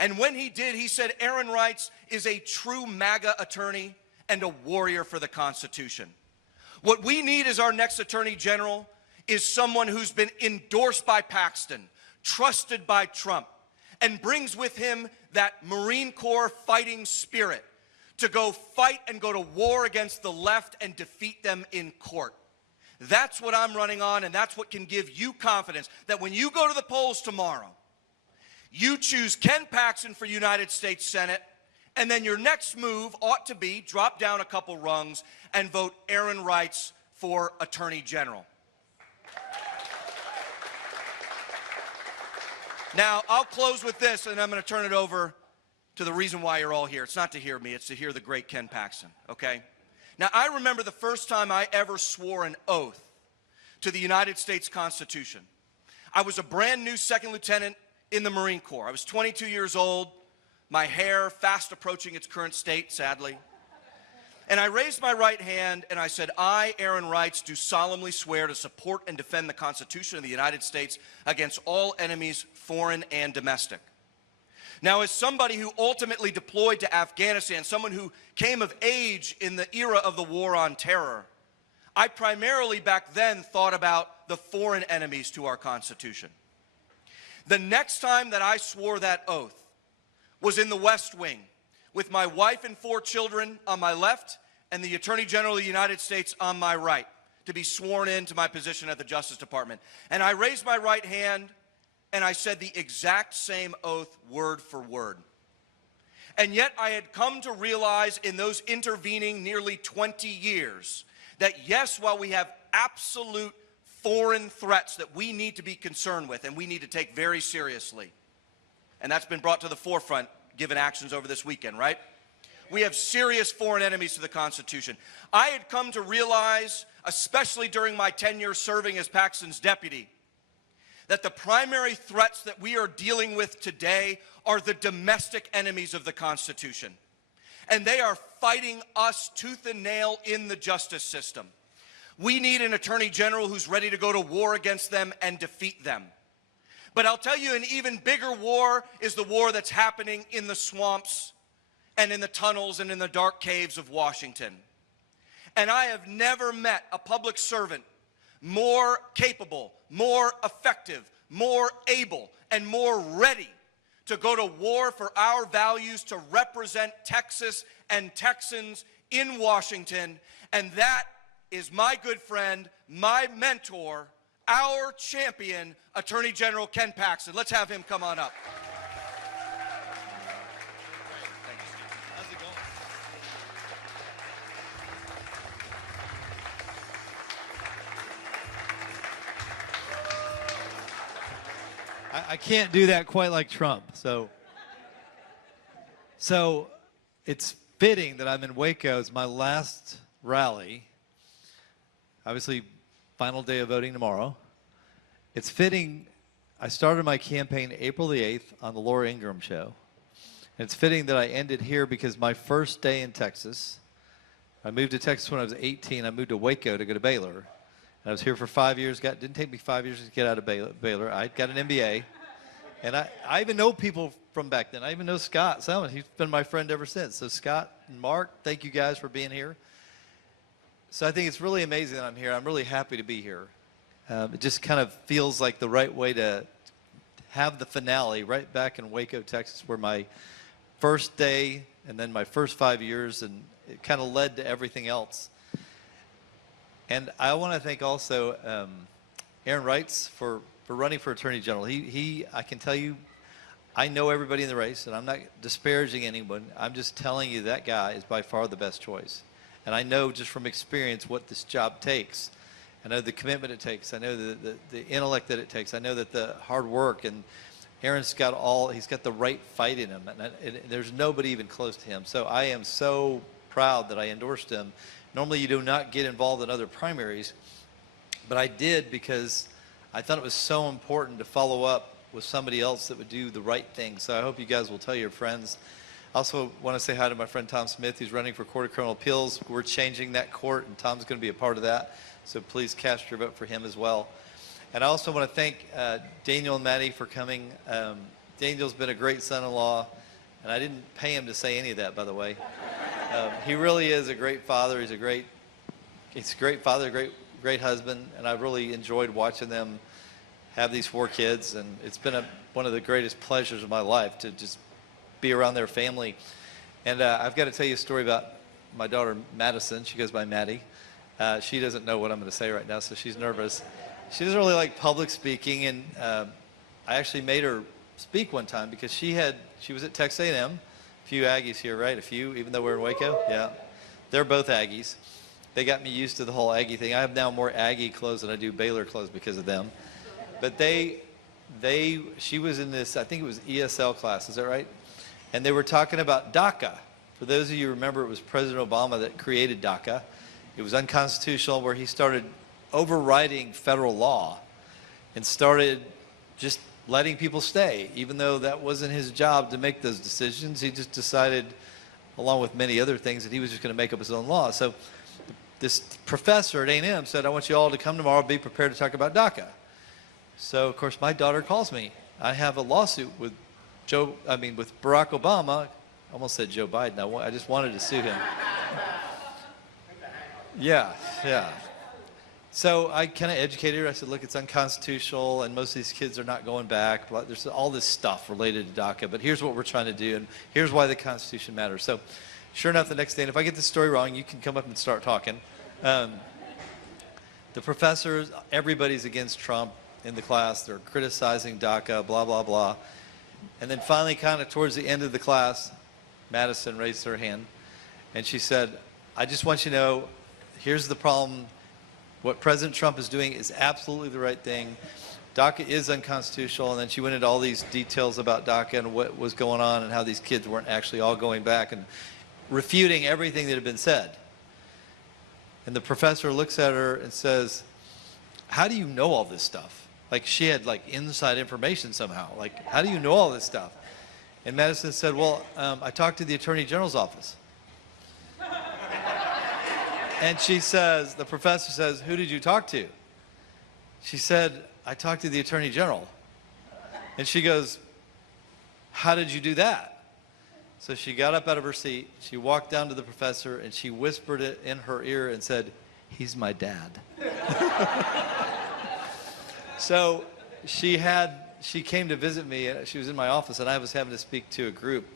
And when he did, he said Aaron Wright is a true MAGA attorney and a warrior for the Constitution. What we need as our next Attorney General is someone who's been endorsed by Paxton, trusted by Trump, and brings with him that Marine Corps fighting spirit to go fight and go to war against the left and defeat them in court. That's what I'm running on, and that's what can give you confidence that when you go to the polls tomorrow, you choose Ken Paxton for United States Senate, and then your next move ought to be drop down a couple rungs and vote Aaron Wright for Attorney General. Now, I'll close with this, and I'm going to turn it over to the reason why you're all here. It's not to hear me, it's to hear the great Ken Paxton, okay? Now, I remember the first time I ever swore an oath to the United States Constitution. I was a brand new second lieutenant in the Marine Corps. I was 22 years old, my hair fast approaching its current state, sadly. And I raised my right hand and I said, I, Aaron Wright, do solemnly swear to support and defend the Constitution of the United States against all enemies, foreign and domestic. Now, as somebody who ultimately deployed to Afghanistan, someone who came of age in the era of the war on terror, I primarily back then thought about the foreign enemies to our Constitution. The next time that I swore that oath was in the West Wing with my wife and 4 children on my left and the Attorney General of the United States on my right to be sworn into my position at the Justice Department. And I raised my right hand and I said the exact same oath word for word. And yet I had come to realize in those intervening nearly 20 years that yes, while we have absolute foreign threats that we need to be concerned with and we need to take very seriously, and that's been brought to the forefront given actions over this weekend, right? We have serious foreign enemies to the Constitution. I had come to realize, especially during my tenure serving as Paxton's deputy, that the primary threats that we are dealing with today are the domestic enemies of the Constitution. And they are fighting us tooth and nail in the justice system. We need an Attorney General who's ready to go to war against them and defeat them. But I'll tell you, an even bigger war is the war that's happening in the swamps and in the tunnels and in the dark caves of Washington. And I have never met a public servant more capable, more effective, more able, and more ready to go to war for our values, to represent Texas and Texans in Washington. And that is my good friend, my mentor, our champion, Attorney General Ken Paxton. Let's have him come on up. How's it going? I can't do that quite like Trump, so it's fitting that I'm in Waco. It's my last rally. Obviously, final day of voting tomorrow. It's fitting, I started my campaign April the 8th on the Laura Ingraham show. And it's fitting that I ended here because my first day in Texas, I moved to Texas when I was 18. I moved to Waco to go to Baylor. And I was here for 5 years. Didn't take me 5 years to get out of Baylor. I got an MBA. And I even know people from back then. I even know Scott Salmon. He's been my friend ever since. So Scott and Mark, thank you guys for being here. So I think it's really amazing that I'm here. I'm really happy to be here. It just kind of feels like the right way to have the finale right back in Waco, Texas, where my first day and then my first 5 years, and it kind of led to everything else. And I want to thank also Aaron Wright for running for Attorney General. I can tell you, I know everybody in the race, and I'm not disparaging anyone. I'm just telling you that guy is by far the best choice. And I know just from experience what this job takes. I know the commitment it takes. I know the intellect that it takes. I know that the hard work, and Aaron's got he's got the right fight in him. And there's nobody even close to him. So I am so proud that I endorsed him. Normally you do not get involved in other primaries, but I did because I thought it was so important to follow up with somebody else that would do the right thing. So I hope you guys will tell your friends. I also want to say hi to my friend Tom Smith, who's running for Court of Criminal Appeals. We're changing that court, and Tom's going to be a part of that. So please cast your vote for him as well. And I also want to thank Daniel and Maddie for coming Daniel's been a great son-in-law, and I didn't pay him to say any of that, by the way. He really is a great father. He's a great father, great husband, and I've really enjoyed watching them have these 4 kids, and it's been one of the greatest pleasures of my life to just be around their family. And I've got to tell you a story about my daughter, Madison. She goes by Maddie. She doesn't know what I'm going to say right now, so she's nervous. She doesn't really like public speaking, and I actually made her speak one time because she was at Texas A&M. A few Aggies here, right? A few, even though we're in Waco? Yeah. They're both Aggies. They got me used to the whole Aggie thing. I have now more Aggie clothes than I do Baylor clothes because of them. But she was in this, I think it was ESL class, is that right? And they were talking about DACA. For those of you who remember, it was President Obama that created DACA. It was unconstitutional, where he started overriding federal law and started just letting people stay, even though that wasn't his job to make those decisions. He just decided, along with many other things, that he was just going to make up his own law. So this professor at A&M said, I want you all to come tomorrow, be prepared to talk about DACA. So, of course, my daughter calls me. I have a lawsuit with Barack Obama. I almost said Joe Biden. I just wanted to sue him. Yeah. So I kind of educated her. I said, look, it's unconstitutional, and most of these kids are not going back. There's all this stuff related to DACA, but here's what we're trying to do, and here's why the Constitution matters. So sure enough, the next day, and if I get the story wrong, you can come up and start talking. The professors, everybody's against Trump in the class. They're criticizing DACA, blah, blah, blah. And then finally, kind of towards the end of the class, Madison raised her hand, and she said, I just want you to know, here's the problem. What President Trump is doing is absolutely the right thing. DACA is unconstitutional, and then she went into all these details about DACA and what was going on and how these kids weren't actually all going back and refuting everything that had been said. And the professor looks at her and says, how do you know all this stuff? Like she had like inside information somehow. Like, how do you know all this stuff? And Madison said, well, I talked to the Attorney General's office. And she says, the professor says, who did you talk to? She said, I talked to the Attorney General. And she goes, how did you do that? So she got up out of her seat, she walked down to the professor, and she whispered it in her ear and said, he's my dad. So she came to visit me. She was in my office, and I was having to speak to a group,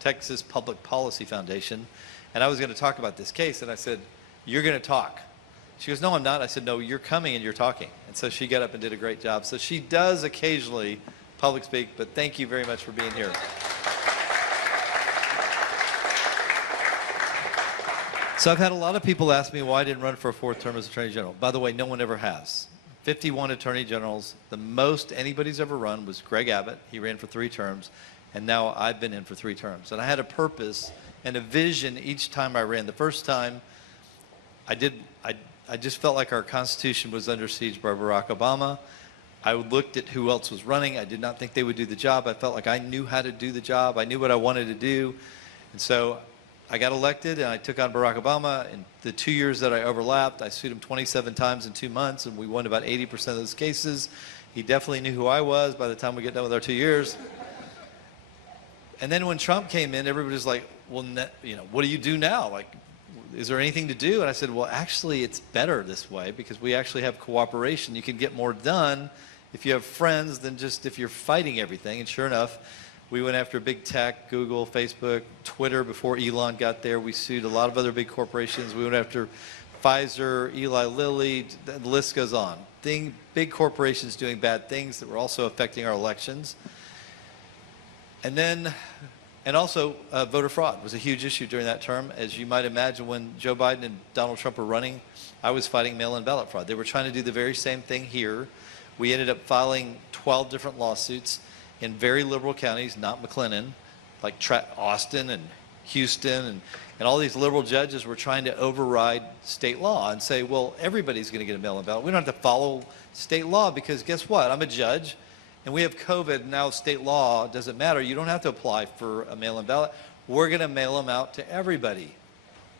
Texas Public Policy Foundation, and I was going to talk about this case, and I said, you're going to talk. She goes, no, I'm not. I said, no, you're coming and you're talking. And so she got up and did a great job. So she does occasionally public speak, but thank you very much for being here. So I've had a lot of people ask me why I didn't run for a 4th term as Attorney General. By the way, no one ever has. 51 Attorney Generals. The most anybody's ever run was Greg Abbott. He ran for 3 terms. And now I've been in for 3 terms. And I had a purpose and a vision each time I ran. The first time I just felt like our Constitution was under siege by Barack Obama. I looked at who else was running. I did not think they would do the job. I felt like I knew how to do the job. I knew what I wanted to do. And so I got elected and I took on Barack Obama. In the 2 years that I overlapped, I sued him 27 times in 2 months, and we won about 80% of those cases. He definitely knew who I was by the time we get done with our 2 years. And then when Trump came in, everybody was like, well, what do you do now? Like, is there anything to do? And I said, well, actually, it's better this way because we actually have cooperation. You can get more done if you have friends than just if you're fighting everything. And sure enough, we went after big tech, Google, Facebook, Twitter before Elon got there. We sued a lot of other big corporations. We went after Pfizer, Eli Lilly, the list goes on. Big corporations doing bad things that were also affecting our elections. And also, voter fraud was a huge issue during that term. As you might imagine, when Joe Biden and Donald Trump were running, I was fighting mail-in ballot fraud. They were trying to do the very same thing here. We ended up filing 12 different lawsuits in very liberal counties, not McLennan, like Austin and Houston, and all these liberal judges were trying to override state law and say, well, everybody's going to get a mail-in ballot. We don't have to follow state law because guess what? I'm a judge. And we have COVID, now state law doesn't matter. You don't have to apply for a mail-in ballot. We're going to mail them out to everybody.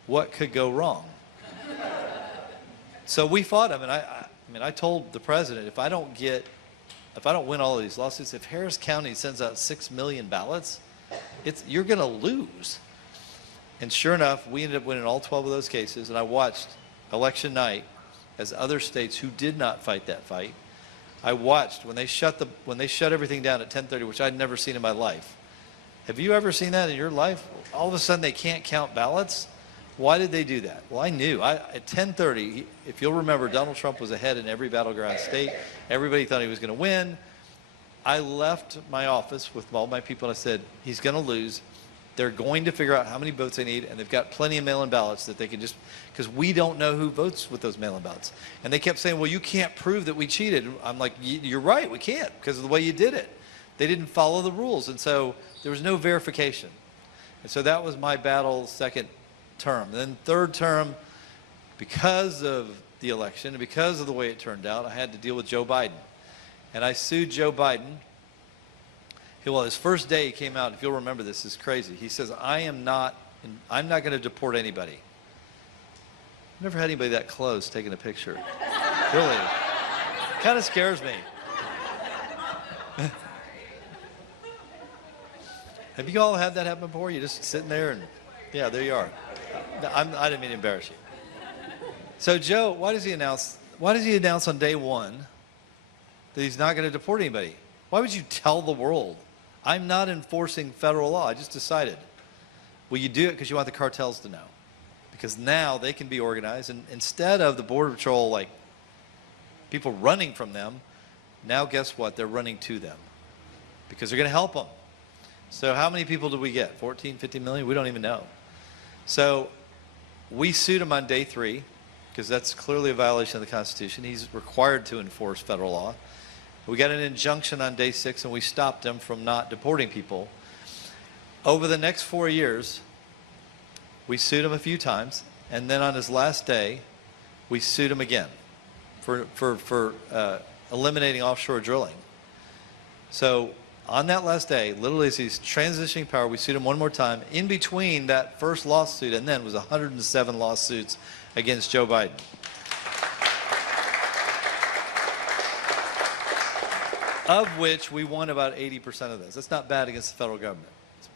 What could go wrong? So we fought them, and I told the president, if I don't get if I don't win all of these lawsuits, if Harris County sends out 6 million ballots, you're going to lose. And sure enough, we ended up winning all 12 of those cases, and I watched election night as other states who did not fight that fight. I watched when they shut everything down at 10:30, which I'd never seen in my life. Have you ever seen that in your life? All of a sudden they can't count ballots? Why did they do that? Well, I knew. At 10:30, if you'll remember, Donald Trump was ahead in every battleground state. Everybody thought he was going to win. I left my office with all my people and I said, he's going to lose. They're going to figure out how many votes they need, and they've got plenty of mail-in ballots that they can just, because we don't know who votes with those mail-in ballots. And they kept saying, well, you can't prove that we cheated. I'm like, you're right, we can't, because of the way you did it. They didn't follow the rules, and so there was no verification. And so that was my battle second term. And then third term, because of the election and because of the way it turned out, I had to deal with Joe Biden. And I sued Joe Biden. Well, his first day he came out, if you'll remember this, is crazy. He says, I'm not going to deport anybody. I've never had anybody that close taking a picture. Really. Kind of scares me. Have you all had that happen before? You're just sitting there and, yeah, there you are. I didn't mean to embarrass you. So Joe, why does he announce on day one that he's not going to deport anybody? Why would you tell the world? I'm not enforcing federal law. I just decided. Well, you do it because you want the cartels to know. Because now they can be organized. And instead of the Border Patrol, like, people running from them, now guess what? They're running to them. Because they're going to help them. So how many people did we get? 14, 15 million? We don't even know. So we sued him on day 3 because that's clearly a violation of the Constitution. He's required to enforce federal law. We got an injunction on day 6 and we stopped him from not deporting people. Over the next 4 years, we sued him a few times, and then on his last day, we sued him again for eliminating offshore drilling. So on that last day, literally as he's transitioning power, we sued him one more time. In between that first lawsuit and then was 107 lawsuits against Joe Biden. Of which we won about 80% of those. That's not bad against the federal government.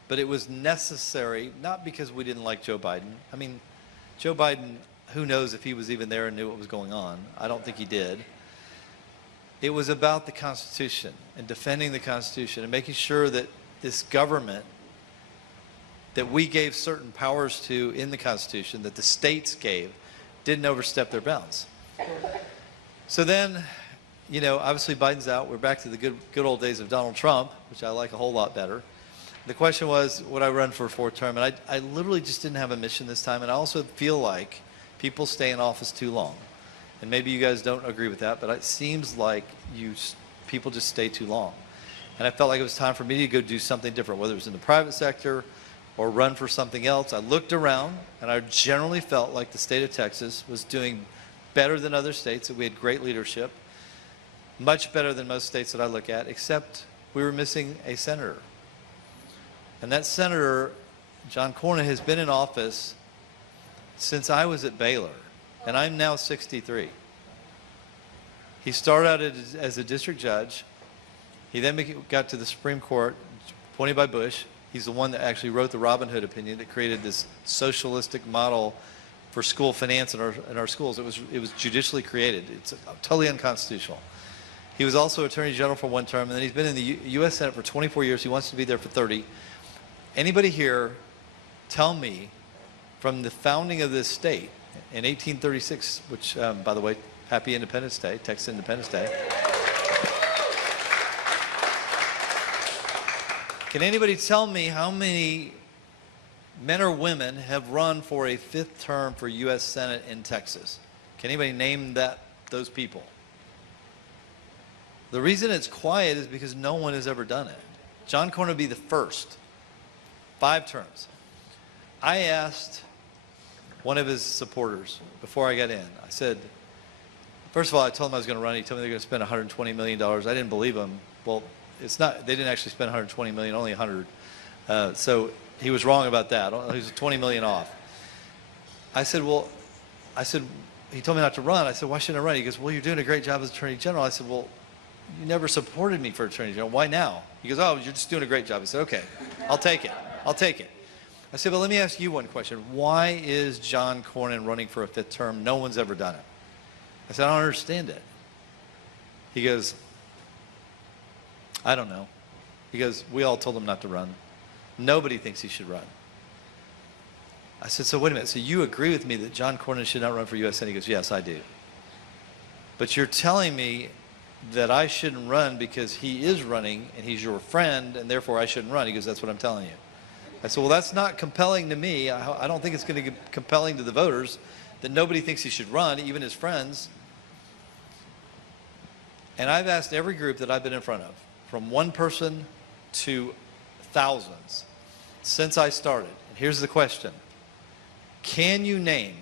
But it was necessary, not because we didn't like Joe Biden. I mean, Joe Biden, who knows if he was even there and knew what was going on. I don't think he did. It was about the Constitution and defending the Constitution and making sure that this government that we gave certain powers to in the Constitution, that the states gave, didn't overstep their bounds. So then, you know, obviously Biden's out. We're back to the good old days of Donald Trump, which I like a whole lot better. The question was, would I run for a 4th term? And I literally just didn't have a mission this time. And I also feel like people stay in office too long. And maybe you guys don't agree with that, but it seems like people just stay too long. And I felt like it was time for me to go do something different, whether it was in the private sector or run for something else. I looked around, and I generally felt like the state of Texas was doing better than other states, that we had great leadership, much better than most states that I look at, except we were missing a senator. And that senator, John Cornyn, has been in office since I was at Baylor, and I'm now 63. He started out as a district judge. He then got to the Supreme Court, appointed by Bush. He's the one that actually wrote the Robin Hood opinion that created this socialistic model for school finance in our schools. It was judicially created. It's totally unconstitutional. He was also Attorney General for 1 term, and then he's been in the U.S. Senate for 24 years. He wants to be there for 30. Anybody here tell me, from the founding of this state in 1836, which, by the way, happy Independence Day, Texas Independence Day. Can anybody tell me how many men or women have run for a 5th term for U.S. Senate in Texas? Can anybody name those people? The reason it's quiet is because no one has ever done it. John Cornyn would be the first. 5 terms. I asked one of his supporters before I got in. I said, first of all, I told him I was going to run. He told me they're going to spend $120 million. I didn't believe him. Well, it's not. They didn't actually spend $120 million, only $100. So he was wrong about that. He was $20 million off. I said, he told me not to run. I said, why shouldn't I run? He goes, well, you're doing a great job as Attorney General. I said, well, you never supported me for Attorney General. Why now? He goes, oh, you're just doing a great job. I said, okay, I'll take it. I'll take it. I said, but let me ask you one question. Why is John Cornyn running for a 5th term? No one's ever done it. I said, I don't understand it. He goes, I don't know. He goes, we all told him not to run. Nobody thinks he should run. I said, so wait a minute. So you agree with me that John Cornyn should not run for U.S. Senate? He goes, yes, I do. But you're telling me that I shouldn't run because he is running and he's your friend and therefore I shouldn't run. He goes, that's what I'm telling you. I said, well, that's not compelling to me. I don't think it's going to be compelling to the voters that nobody thinks he should run, even his friends. And I've asked every group that I've been in front of, from one person to thousands, since I started. And here's the question. Can you name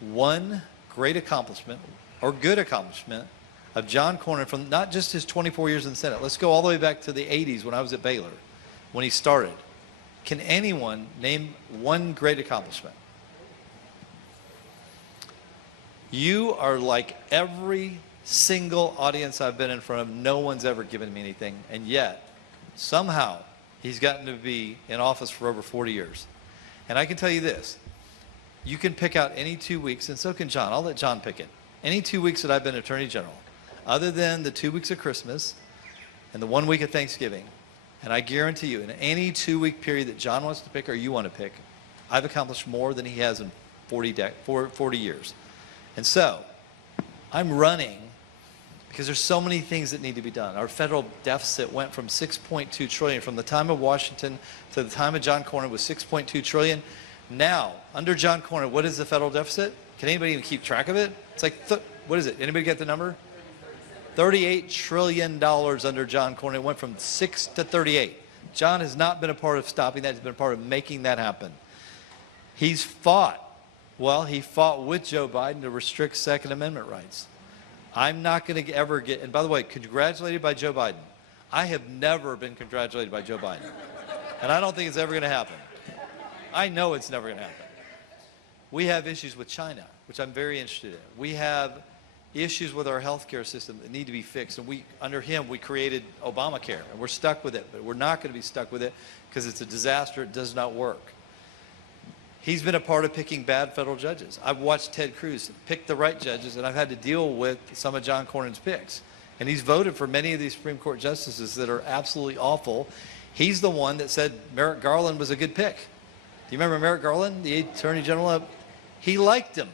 one great accomplishment or good accomplishment of John Cornyn from not just his 24 years in the Senate? Let's go all the way back to the 80s when I was at Baylor, when he started. Can anyone name one great accomplishment? You are like every single audience I've been in front of. No one's ever given me anything, and yet somehow he's gotten to be in office for over 40 years. And I can tell you this, you can pick out any 2 weeks, and so can John. I'll let John pick it. Any 2 weeks that I've been Attorney General, other than the 2 weeks of Christmas and the 1 week of Thanksgiving, and I guarantee you, in any 2 week period that John wants to pick or you want to pick, I've accomplished more than he has in 40 years. And so, I'm running because there's so many things that need to be done. Our federal deficit went from $6.2 trillion from the time of Washington to the time of John Cornyn was $6.2 trillion. Now, under John Cornyn, what is the federal deficit? Can anybody even keep track of it? It's like, what is it? Anybody get the number? $38 trillion under John Cornyn. It went from 6 to 38. John has not been a part of stopping that. He's been a part of making that happen. He's fought. Well, he fought with Joe Biden to restrict Second Amendment rights. I'm not going to ever get, and by the way, congratulated by Joe Biden. I have never been congratulated by Joe Biden. And I don't think it's ever going to happen. I know it's never going to happen. We have issues with China, which I'm very interested in. We have issues with our healthcare system that need to be fixed. And under him, we created Obamacare, and we're stuck with it. But we're not going to be stuck with it because it's a disaster. It does not work. He's been a part of picking bad federal judges. I've watched Ted Cruz pick the right judges, and I've had to deal with some of John Cornyn's picks. And he's voted for many of these Supreme Court justices that are absolutely awful. He's the one that said Merrick Garland was a good pick. Do you remember Merrick Garland, the Attorney General? He liked him.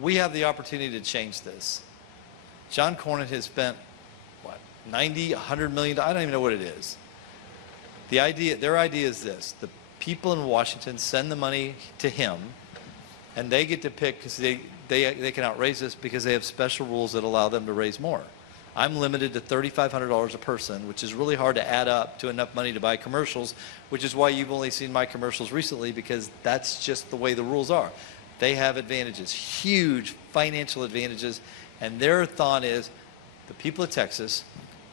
We have the opportunity to change this. John Cornyn has spent, what, 90, $100 million? I don't even know what it is. Their idea is this. The people in Washington send the money to him, and they get to pick because they can outraise this because they have special rules that allow them to raise more. I'm limited to $3,500 a person, which is really hard to add up to enough money to buy commercials, which is why you've only seen my commercials recently, because that's just the way the rules are. They have advantages, huge financial advantages, and their thought is the people of Texas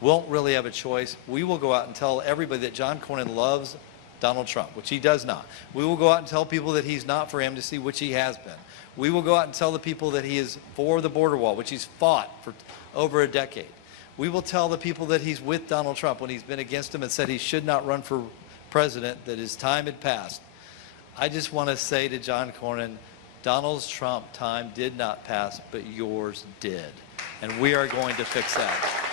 won't really have a choice. We will go out and tell everybody that John Cornyn loves Donald Trump, which he does not. We will go out and tell people that he's not for amnesty, which he has been. We will go out and tell the people that he is for the border wall, which he's fought for over a decade. We will tell the people that he's with Donald Trump when he's been against him and said he should not run for president, that his time had passed. I just want to say to John Cornyn, Donald Trump time did not pass, but yours did. And we are going to fix that.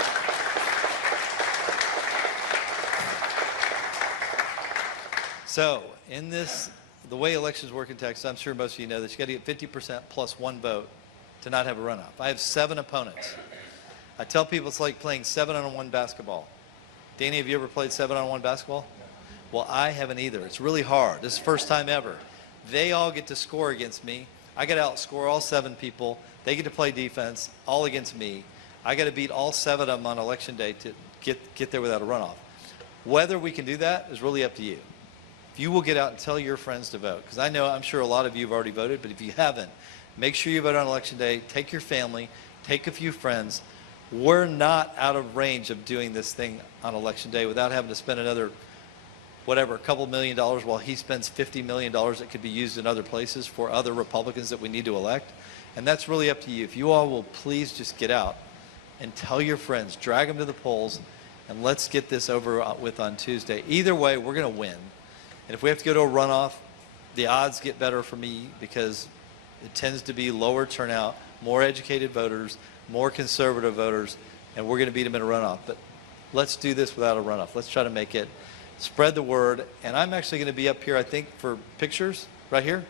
So, in this, the way elections work in Texas, I'm sure most of you know this, you got to get 50% plus one vote to not have a runoff. I have 7 opponents. I tell people it's like playing 7-on-1 basketball. Danny, have you ever played 7-on-1 basketball? Well, I haven't either. It's really hard. This is the first time ever. They all get to score against me. I got to outscore all 7 people. They get to play defense, all against me. I got to beat all 7 of them on election day to get there without a runoff. Whether we can do that is really up to you. If you will get out and tell your friends to vote, because I'm sure a lot of you have already voted, but if you haven't, make sure you vote on election day. Take your family, take a few friends. We're not out of range of doing this thing on election day without having to spend another whatever, a couple $1 million while he spends $50 million that could be used in other places for other Republicans that we need to elect. And that's really up to you. If you all will please just get out and tell your friends, drag them to the polls, and let's get this over with on Tuesday. Either way, we're going to win. And if we have to go to a runoff, the odds get better for me because it tends to be lower turnout, more educated voters, more conservative voters, and we're going to beat them in a runoff. But let's do this without a runoff. Let's try to make it, spread the word. And I'm actually going to be up here, I think, for pictures right here.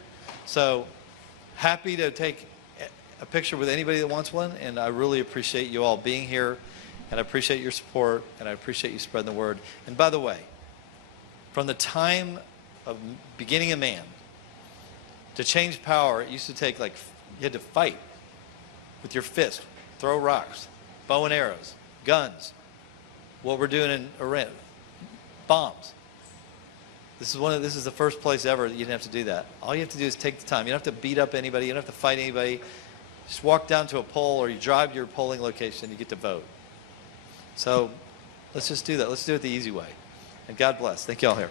So happy to take a picture with anybody that wants one. And I really appreciate you all being here. And I appreciate your support. And I appreciate you spreading the word. And by the way, from the time of beginning of man, to change power, it used to take you had to fight with your fist, throw rocks, bow and arrows, guns. What we're doing in Iran, bombs. This is the first place ever that you didn't have to do that. All you have to do is take the time. You don't have to beat up anybody. You don't have to fight anybody. Just walk down to a poll or you drive to your polling location and you get to vote. So let's just do that. Let's do it the easy way. And God bless. Thank you all here.